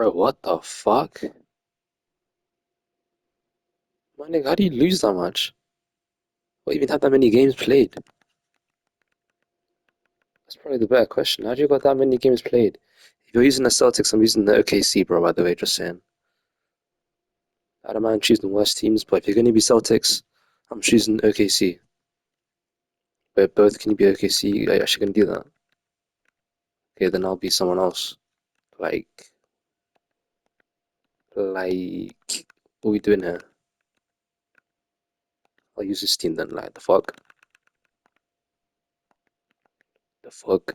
Bro, what the fuck? My nigga, how do you lose that much? Or even have that many games played? That's probably the better question. How do you got that many games played? If you're using the Celtics, I'm using the OKC, bro, by the way, just saying. I don't mind choosing worse teams, but if you're going to be Celtics, I'm choosing OKC. But both can you be OKC? Are you actually going to do that? Okay, then I'll be someone else. Like, what are we doing here? I'll use this team then, like, the fuck? The fuck?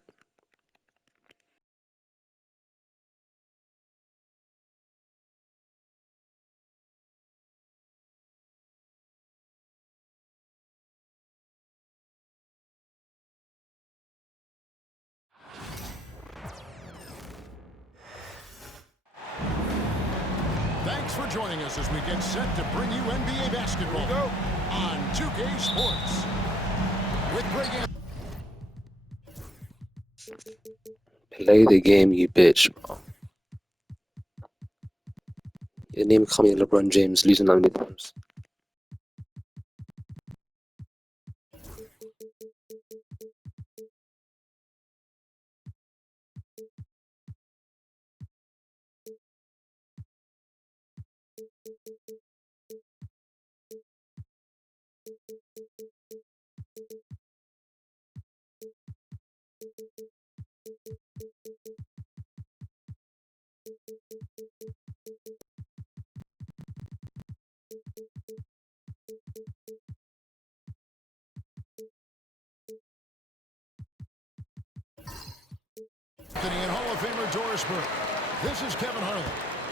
Thanks for joining us as we get set to bring you NBA basketball on 2K Sports. With Greg. Play the game, you bitch, bro. Your name coming LeBron James, losing that many times. And Hall of Famer Doris Burke. This is Kevin Harlan.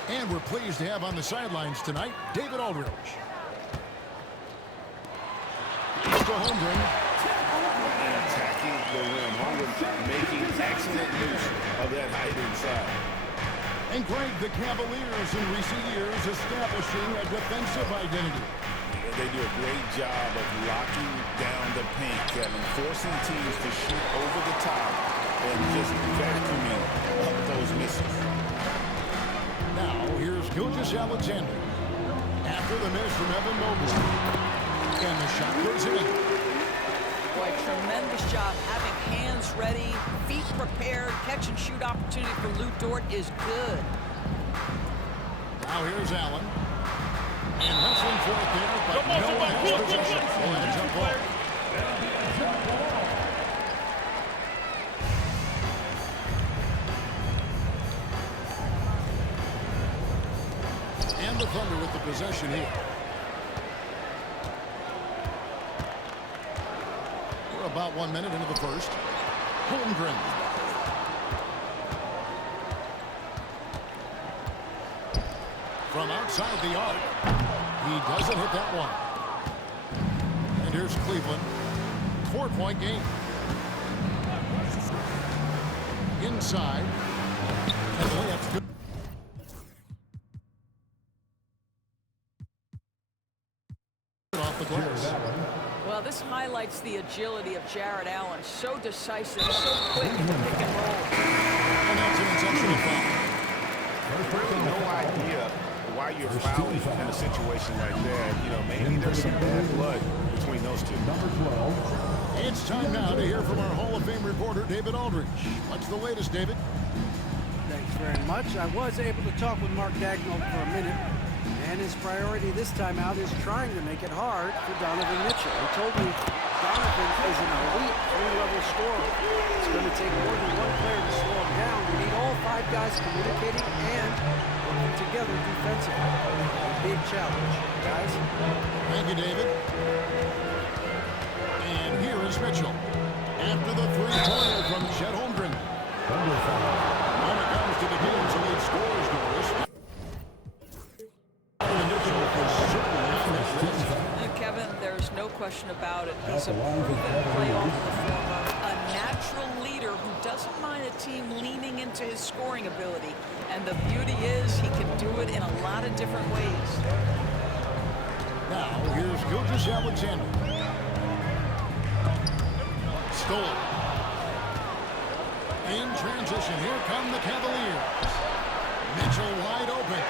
And we're pleased to have on the sidelines tonight, David Aldridge. To Holmgren. Attacking the rim. Holmgren making excellent use of that height inside. And Greg, the Cavaliers in recent years establishing a defensive identity. They do a great job of locking down the paint, Kevin, forcing teams to shoot over the top and just vacuuming up those misses. Now, here's Gilgeous-Alexander. After the miss from Evan Mobley. And the shot goes in. Boy, tremendous job having hands ready, feet prepared, catch and shoot opportunity for Lou Dort is good. Now here's Allen. And wrestling for it there, but no one has possession. And a jump ball. And the Thunder with the possession here. We're about 1 minute into the first. Holmgren. From outside the arc. He doesn't hit that one. And here's Cleveland. 4-point game. Inside. And the layup's good. Off the glass. Well, this highlights the agility of Jarrett Allen. So decisive, so quick in the pick and roll. And that's an intentional foul. Really no idea why you're fouling in a situation like that. You know, maybe there's some bad blood between those two. Number 12. It's time now to hear from our Hall of Fame reporter, David Aldridge. What's the latest, David? Thanks very much. I was able to talk with Mark Dagnall for a minute, and his priority this time out is trying to make it hard for Donovan Mitchell. He told me Donovan is an elite three-level scorer. It's going to take more than one player to slow him down. We need all five guys communicating and working together defensively. A big challenge, guys. Thank you, David. And here is Mitchell. After the three-pointer from Chet Holmgren. When it comes to the game's lead scorers, Doris. Mitchell is certainly on that list. Kevin, there's no question about it. He's a proven playoff performer, a natural leader who doesn't mind a team leaning into his scoring ability. And the beauty is he can do it in a lot of different ways. Now, here's Gilgeous-Alexander. Stolen. In transition, here come the Cavaliers. Mitchell wide open.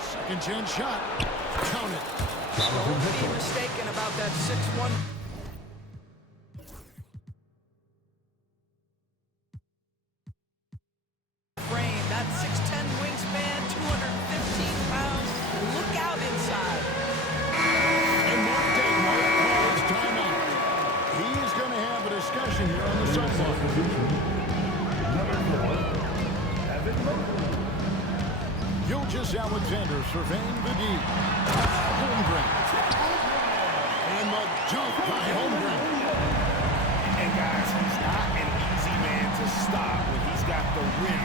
Second chance shot. Count it. Don't be mistaken about that 6'1". Frame, that 6'10" wingspan, 215 pounds. Look out inside. And Mark Daigneault calls timeout. He's going to have a discussion here on the sideline. Gilgeous Alexander surveying the D. Holmgren. And the jump by Holmgren. And guys, he's not an easy man to stop when he's got the rim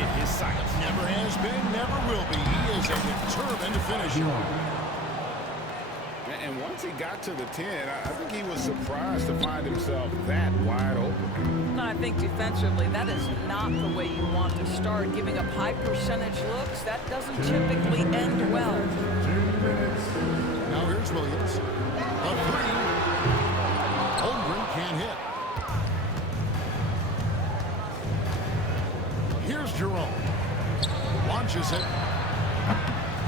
in his sights. Never has been, never will be. He is a determined finisher. And once he got to the 10, I think he was surprised to find himself that wide open. I think defensively, that is not the way you want to start. Giving up high percentage looks, that doesn't typically end well. Now here's Williams. A three. Holmgren can't hit. Here's Jerome. Launches it.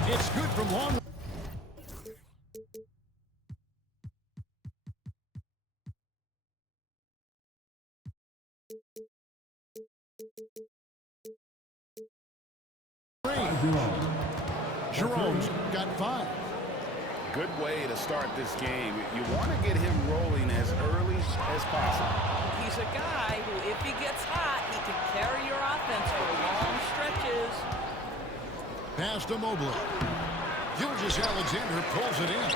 It's good from long. Jerome's got 5. Good way to start this game. You want to get him rolling as early as possible. He's a guy who, if he gets hot, he can carry your offense for long stretches. Pass to Mobley. Gilgeous Alexander pulls it in.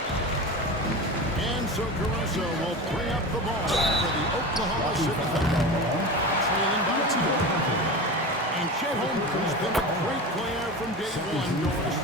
And so Caruso will bring up the ball for the Oklahoma City Thunder. Trailing by 2. And Chet Holmgren's been a great player from day one, Doris.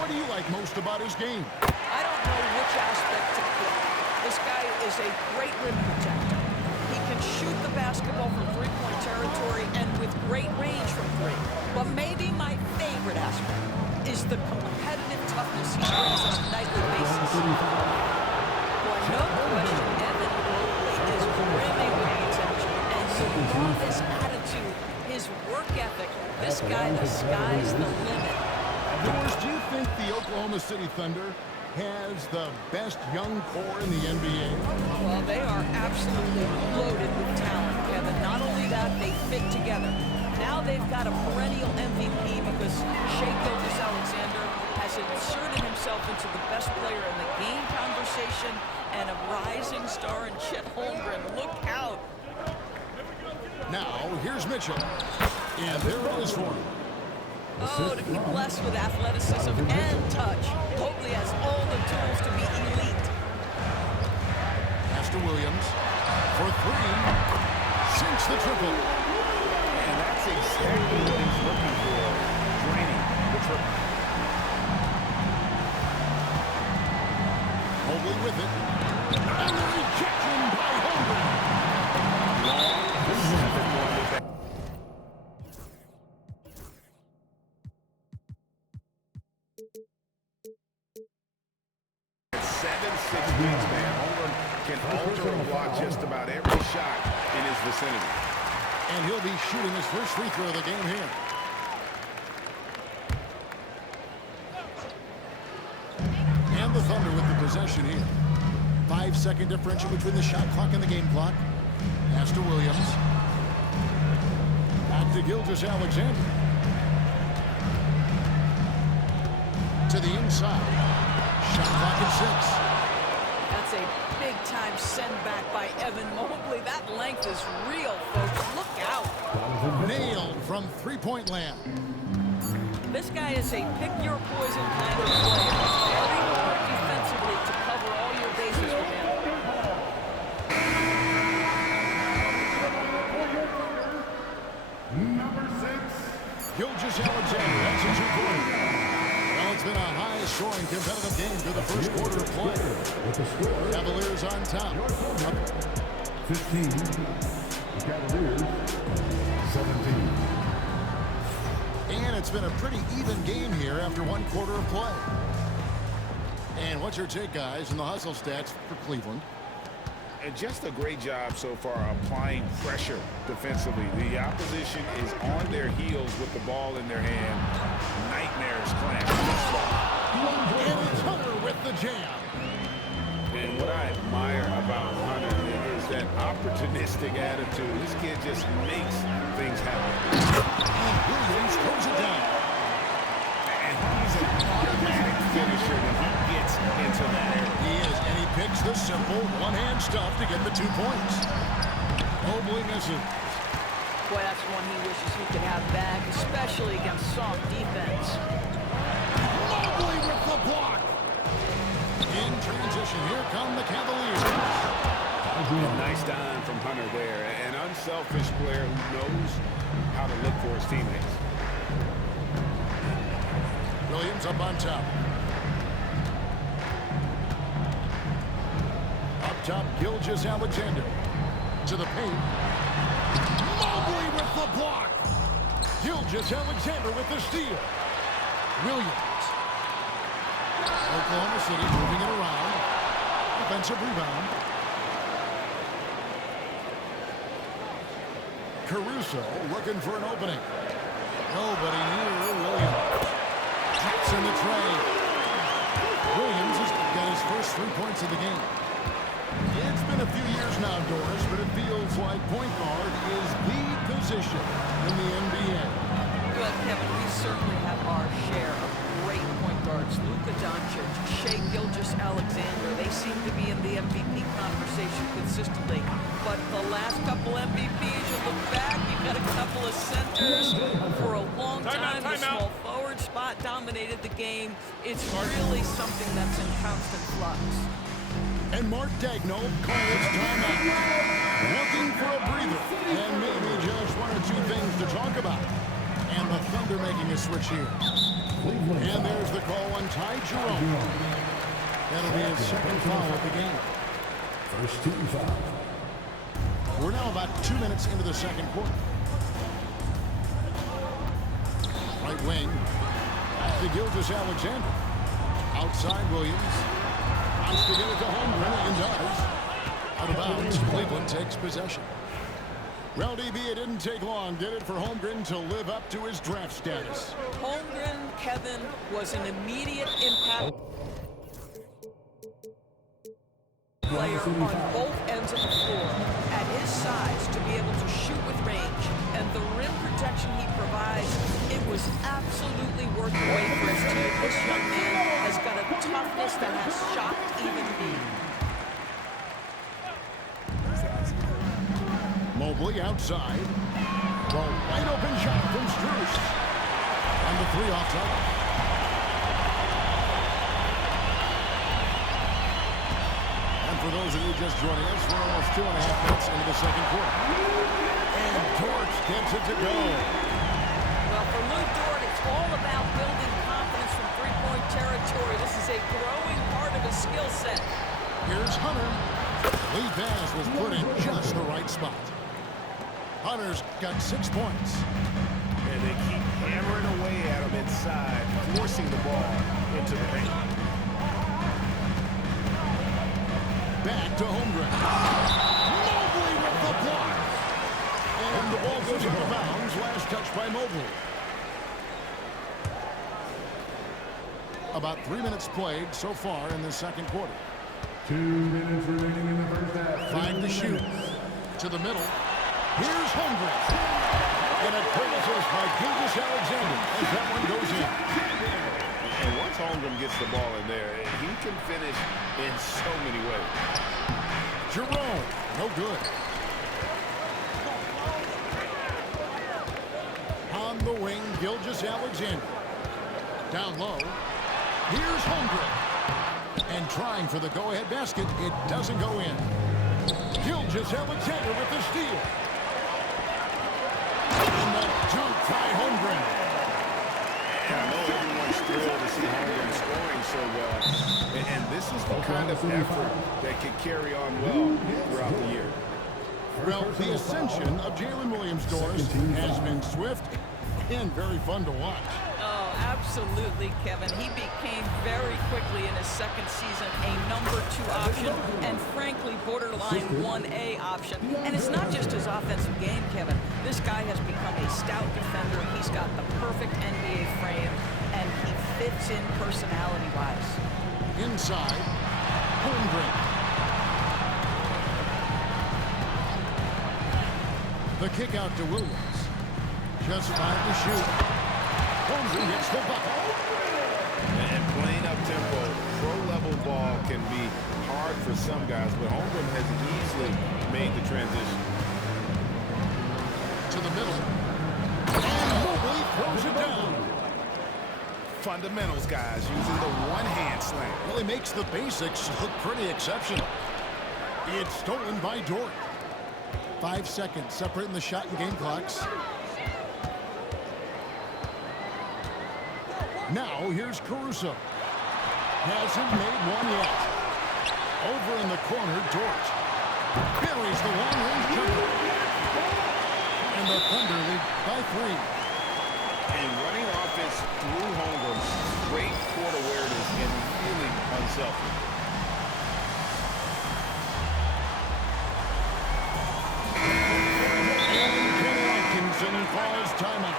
What do you like most about his game? I don't know which aspect to pick. This guy is a great rim protector. He can shoot the basketball from three-point territory and with great range from 3. But maybe my favorite aspect is the competitive toughness he brings on a nightly basis. Well, no question, Evan Mobley is brimming with potential, and you love his attitude, his work ethic. This guy, the sky's the limit. Doris, do you think the Oklahoma City Thunder has the best young core in the NBA? Well, they are absolutely loaded with talent, Kevin. Not only that, they fit together. Now they've got a perennial MVP because Shai Gilgeous-Alexander has inserted himself into the best player in the game conversation and a rising star in Chet Holmgren. Look out. Now, here's Mitchell. And there it is for him. Oh, to be blessed with athleticism and touch. Mobley has all the tools to be elite. Pass to Williams. For 3. Sinks the triple. And that's exactly what he's looking for. Draining the triple. Mobley with it. And the rejection by Holmgren. Long, the 7-1 with that. 7'6" wingspan. Holmgren can alter or block just about every shot in his vicinity. And he'll be shooting his first free throw of the game here. And the Thunder with the possession here. 5-second differential between the shot clock and the game clock. Pass to Williams. Back to Gilgeous-Alexander. To the inside. Shot clock at 6. That's a big-time send back by Evan Mobley. That length is real, folks. Look out. Nailed from three-point land. This guy is a pick-your-poison kind of player. Very hard defensively to cover all your bases with him. Gilgeous-Alexander, that's a 2-point. Well, it's been a high-scoring competitive game through the first quarter of play. Cavaliers on top. 15. The Cavaliers, 17. And it's been a pretty even game here after one quarter of play. And what's your take, guys, in the hustle stats for Cleveland? And just a great job so far applying pressure defensively. The opposition is on their heels with the ball in their hand. Nightmares clamped this far. And it's Hunter with the jam. And what I admire about Hunter is that opportunistic attitude. This kid just makes things happen. And Williams throws it down. And he's an automatic finisher when he gets into that area. He is, and he picks the simple one-hand stuff to get the 2 points. Mobley misses. Boy, that's one he wishes he could have back, especially against soft defense. Mobley with the block. In transition, here come the Cavaliers. Nice dime from Hunter there. An unselfish player who knows how to look for his teammates. Williams up on top. Up top, Gilgeous-Alexander. To the paint. Mobley with the block. Gilgeous-Alexander with the steal. Williams. Oklahoma City moving it around. Defensive rebound. Caruso looking for an opening. Nobody near Williams. Drops in the tray. Williams has got his first 3 points of the game. It's been a few years now, Doris, but it feels like point guard is the position in the NBA. Well, Kevin, we certainly have our share of great point guards. Luka Doncic, Shai Gilgeous-Alexander, they seem to be in the MVP conversation consistently. But the last couple MVPs, you look back, you've got a couple of centers. For a long time, the small forward spot dominated the game. It's really something that's in constant flux. And Mark Daigneault calls timeout. Looking for a breather. And maybe just 1 or 2 things to talk about. And the Thunder making a switch here. And there's the call on Ty Jerome. That'll be his second foul of the game. First team foul. We're now about 2 minutes into the second quarter. Right wing. Back to Gilgeous-Alexander. Outside Williams. Wants to get it to Holmgren and does. Out of bounds. Cleveland takes possession. Well, DB, it didn't take long, did it, for Holmgren to live up to his draft status? Holmgren, Kevin, was an immediate impact player on both ends of the floor. At his size, to be able to shoot with range and the rim protection he provides, it was absolutely worth the wait for his team. This young man has got a toughness that has shocked even me. Mobley outside. The wide open shot from Strus. And the 3 off target. And for those of you just joining us, we're almost 2.5 minutes into the second quarter. And Dort gets it to go. Well, for Lou Dort, it's all about building confidence from three-point territory. This is a growing part of his skill set. Here's Hunter. Lead pass was put in just the right spot. Hunter's got 6 points. And they keep hammering away at him inside, forcing the ball into the paint. Back to Holmgren. Mobley with the block. And the ball goes out of bounds. Last touch by Mobley. About 3 minutes played so far in the second quarter. 2 minutes remaining in the first half. 5 to shoot. To the middle. Here's Holmgren. And a quick assist by Gilgeous-Alexander as that one goes in. And once Holmgren gets the ball in there, he can finish in so many ways. Jerome, no good. On the wing, Gilgeous-Alexander. Down low. Here's Holmgren. And trying for the go-ahead basket, it doesn't go in. Gilgeous-Alexander with the steal. And the dunk by Holmgren. And I know everyone's thrilled to see Holmgren scoring so well. And this is the kind of effort that can carry on well throughout the year. Well, the ascension of Jalen Williams, Doris, has been swift and very fun to watch. Oh, absolutely, Kevin. He became very quickly in his second season a number 2 option and frankly borderline 1A option. And it's not just his offensive game, Kevin. This guy has become a stout defender. He's got the perfect NBA frame, and he fits in personality-wise. Inside, Holmgren. The kick out to Williams. Just 5 to shoot. Holmgren hits the bucket. And playing up tempo, pro-level ball can be hard for some guys, but Holmgren has easily made the transition. To the middle. And Mobley throws it down. Fundamentals, guys, using the one-hand slam. Well, he makes the basics look pretty exceptional. It's stolen by Dort. 5 seconds separating the shot and game clocks. Now here's Caruso. Hasn't made one yet. Over in the corner, Dort. Buries the long-range jumper. And the Thunder lead by 3. And running offense through Holmgren, great court awareness and really unselfish. Calls timeout.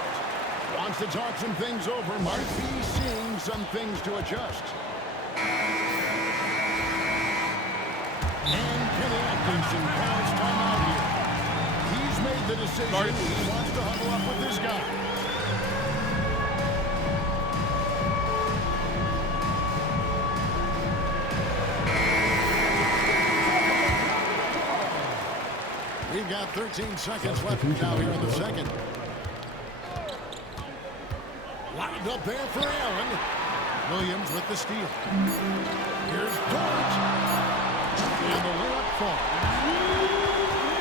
Wants to talk some things over. Might be seeing some things to adjust. And Kenny Atkinson calls timeout here. He's made the decision. He wants to huddle up with this guy. We've got 13 seconds left now here in the second. Lined up there for Allen. Williams with the steal. Here's Dort. And the layup falls.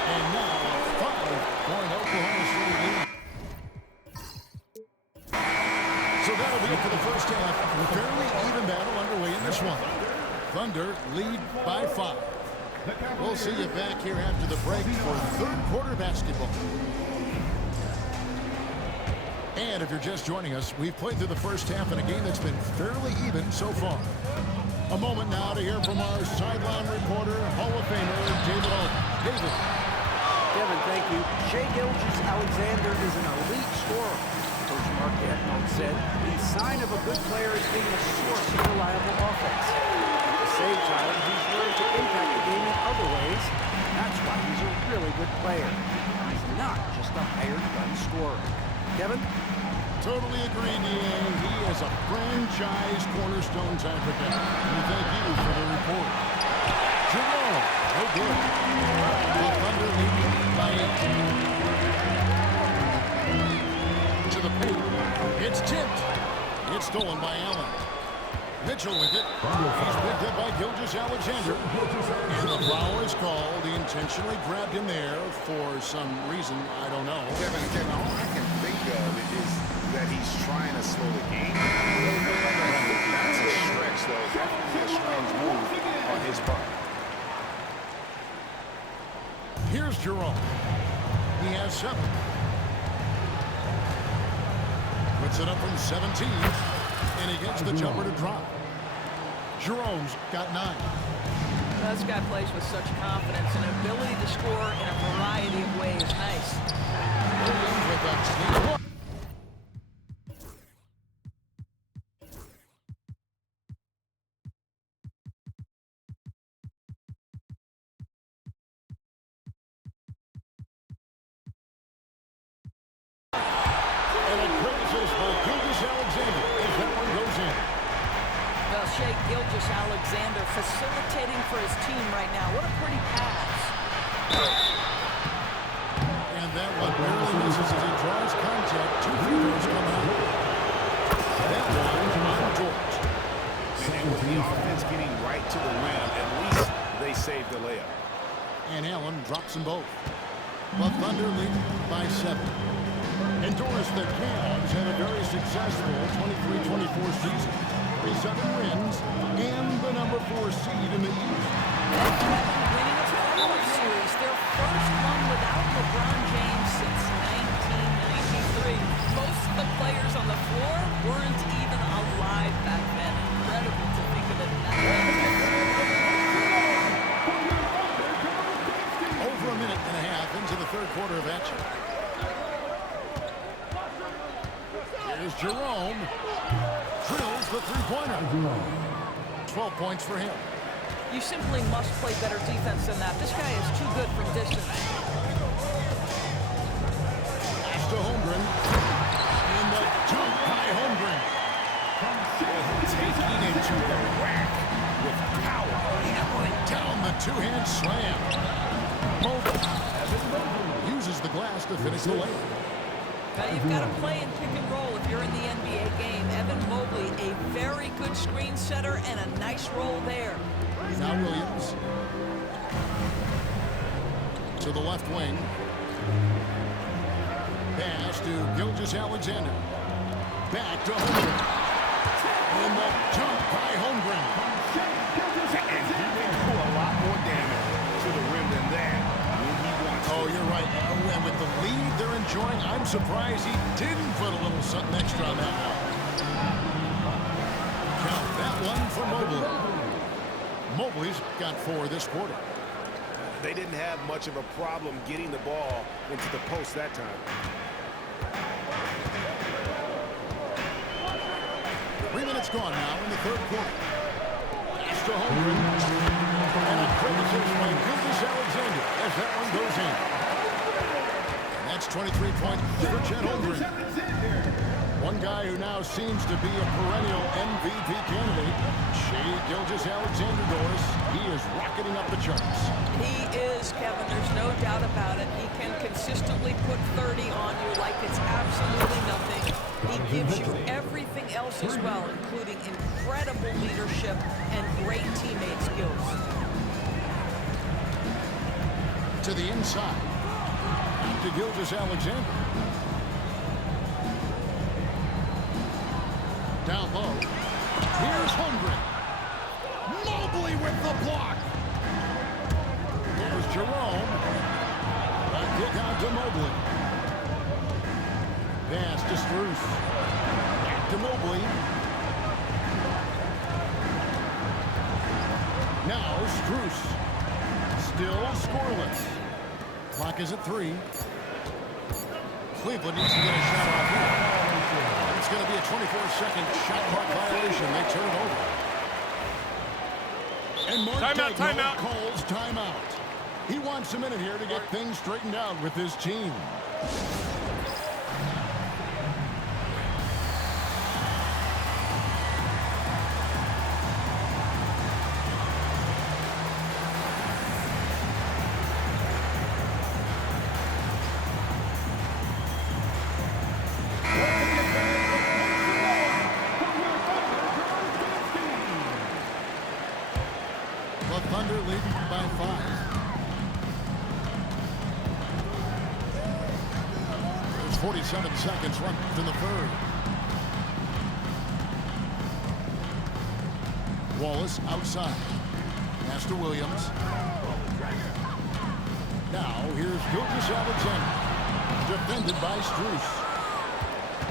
And now a 5-point Oklahoma City lead. So that'll be it for the first half. Fairly even battle underway in this one. Thunder lead by 5. We'll see you back here after the break for third quarter basketball. And if you're just joining us, we've played through the first half in a game that's been fairly even so far. A moment now to hear from our sideline reporter, Hall of Famer, David Alden. David. Kevin, thank you. Shai Gilgeous-Alexander is an elite scorer. Coach Mark Daigneault said the sign of a good player is being a source of reliable offense. At the same time, he's learned to impact the game in other ways. That's why he's a really good player. He's not just a hired gun scorer. Kevin? Totally agree, D.A. He is a franchise cornerstone type of guy. And thank you for the report. Jerome, no good. The Thunder leading by 8. To the paint. It's tipped. It's stolen by Allen. Mitchell with it. He's picked up by Gilgeous-Alexander. And the foul is called. He intentionally grabbed him there for some reason. I don't know. Kevin, all I can think of is that he's trying to slow the game. That's a stretch, though. Definitely a strange move on his part. Here's Jerome. He has 7. Puts it up from 17. And he gets the jumper to drop. Jerome's got 9. This guy plays with such confidence and ability to score in a variety of ways. Nice. Williams with a sneak. And it closes for Gilgeous-Alexander as that one goes in. Well, Shai Gilgeous-Alexander facilitating for his team right now. What a pretty pass. And that one barely misses as he draws contact. 2 free throws come out. That one on George. And with the offense getting right to the rim, at least they saved the layup. And Allen drops them both. The Thunder lead by 7. And Doris, the Cavs had a very successful 23-24 season. 37 wins and the number 4 seed in the East. Winning a playoff series, their first one without LeBron James since 1993. Most of the players on the floor weren't Jerome. Drills the three-pointer. 12 points for him. You simply must play better defense than that. This guy is too good from distance. Pass to Holmgren. In the dunk by Holmgren. Taking it to the rack with power. Hammering down the two-hand slam. Mobley uses the glass to finish the layup. Now you've got to play in pick and roll if you're in the NBA game. Evan Mobley, a very good screen setter and a nice roll there. Now Williams. To the left wing. Pass to Gilgeous-Alexander. Back to Holmgren. And the jump by Holmgren. And he can do a lot more damage to the rim than that when he wants to. Oh, you're right. And with the lead they're enjoying, I'm surprised he didn't put a little something extra on that one. Count that one for Mobley. Mobley's got 4 this quarter. They didn't have much of a problem getting the ball into the post that time. 3 minutes gone now in the third quarter. Pass to Holmgren. And a quick assist by Gilgeous-Alexander as that one goes in. And that's 23 points for Chet Holmgren. One guy who now seems to be a perennial MVP candidate, Shai Gilgeous-Alexander, Doris. He is rocketing up the charts. He is, Kevin. There's no doubt about it. He can consistently put 30 on you like it's absolutely nothing. He gives you everything else as well, including incredible leadership and great teammate skills. To the inside. Back to Gilgeous-Alexander. Down low. Here's Holmgren. Mobley with the block. There's Jerome. A kick out to Mobley. Pass to Strus. Back to Mobley. Now Strus. Still scoreless. Clock is at 3. Cleveland needs to get a shot off here. It's going to be a 24-second shot clock violation. They turn it over. And Mark Daigneault calls timeout. He wants a minute here to get things straightened out with his team. The Thunder leading by 5. There's 47 seconds left in the third. Wallace outside. Pass to Williams. Now here's Gilgeous-Alexander. Defended by Strus.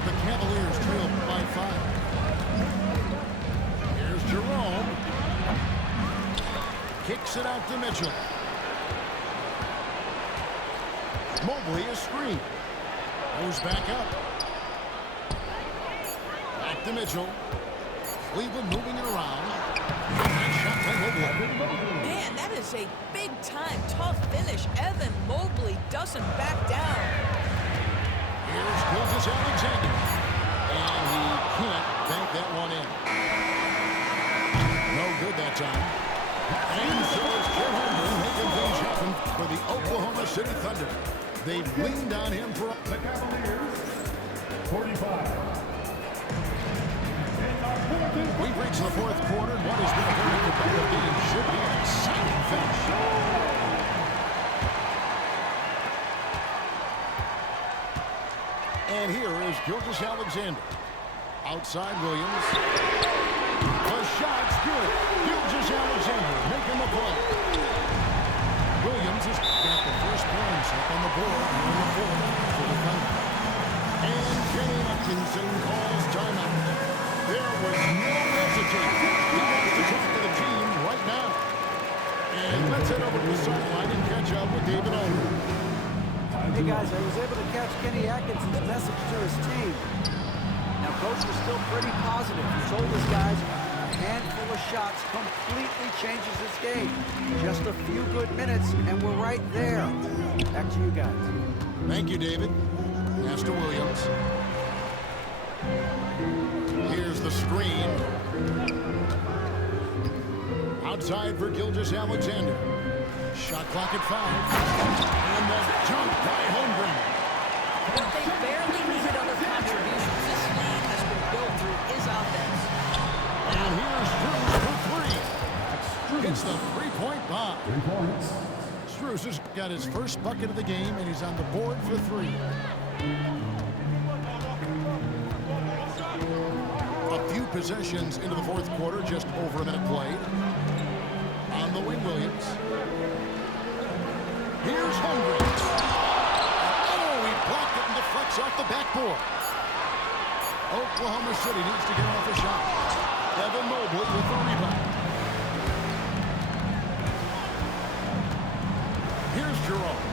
The Cavaliers trail by 5. Here's Jerome. Kicks it out to Mitchell. Mobley is screened. Goes back up. Back to Mitchell. Cleveland moving it around. Nice shot by Mobley. Man, that is a big-time tough finish. Evan Mobley doesn't back down. Here's Gilgeous-Alexander. And he can't bank that one in. No good that time. And so it's Chet Holmgren making things happen for the Oklahoma City Thunder. They've leaned on him for The Cavaliers, 45. We've reached the fourth quarter. What has been a very competitive game should be an exciting finish. And here is Gilgeous-Alexander. Outside Williams. The shot's good. Gilgeous-Alexander making the play. Williams has got the first points up on the board here in the fourth for the Thunder. And Kenny Atkinson calls timeout. There was no hesitation. He wants to talk to the team right now. And let's head over to the sideline and catch up with David Older. Hey guys, I was able to catch Kenny Atkinson's message to his team. Now, Coach was still pretty positive. He told his guys a handful of shots completely changes this game. Just a few good minutes, and we're right there. Back to you guys. Thank you, David. Pass to Williams. Here's the screen. Outside for Gilgeous-Alexander. Shot clock at 5. And the jump by Holmgren. But they barely needed other contributions. This lead has been built through his offense. And here's Strus for 3. Hits the three-point bomb. 3 points. Strus has got his first bucket of the game, and he's on the board for 3. A few possessions into the fourth quarter, just over a minute played. On the wing, Williams. Here's Holmgren. Oh, he blocked it and deflects off the backboard. Oklahoma City needs to get off a shot. Evan Mobley with the rebound. Here's Jerome.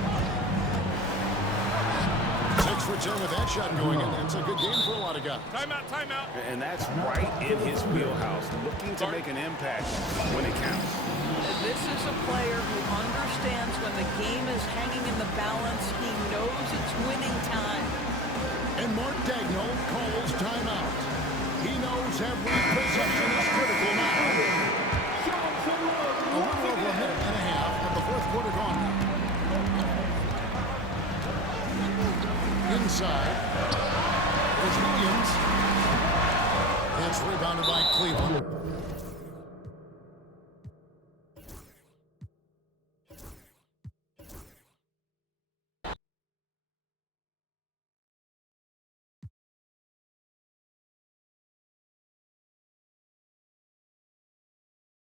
6 for 10 with that shot going in. It's a good game for a lot of guys. Timeout, timeout. And that's right in his wheelhouse, looking to make an impact when it counts. This is a player who understands when the game is hanging in the balance. He knows it's winning time. And Mark Dagnall calls timeout. He knows every possession is critical now. A little over a minute and a half of the fourth quarter gone now. Inside. There's Williams. It's rebounded by Cleveland.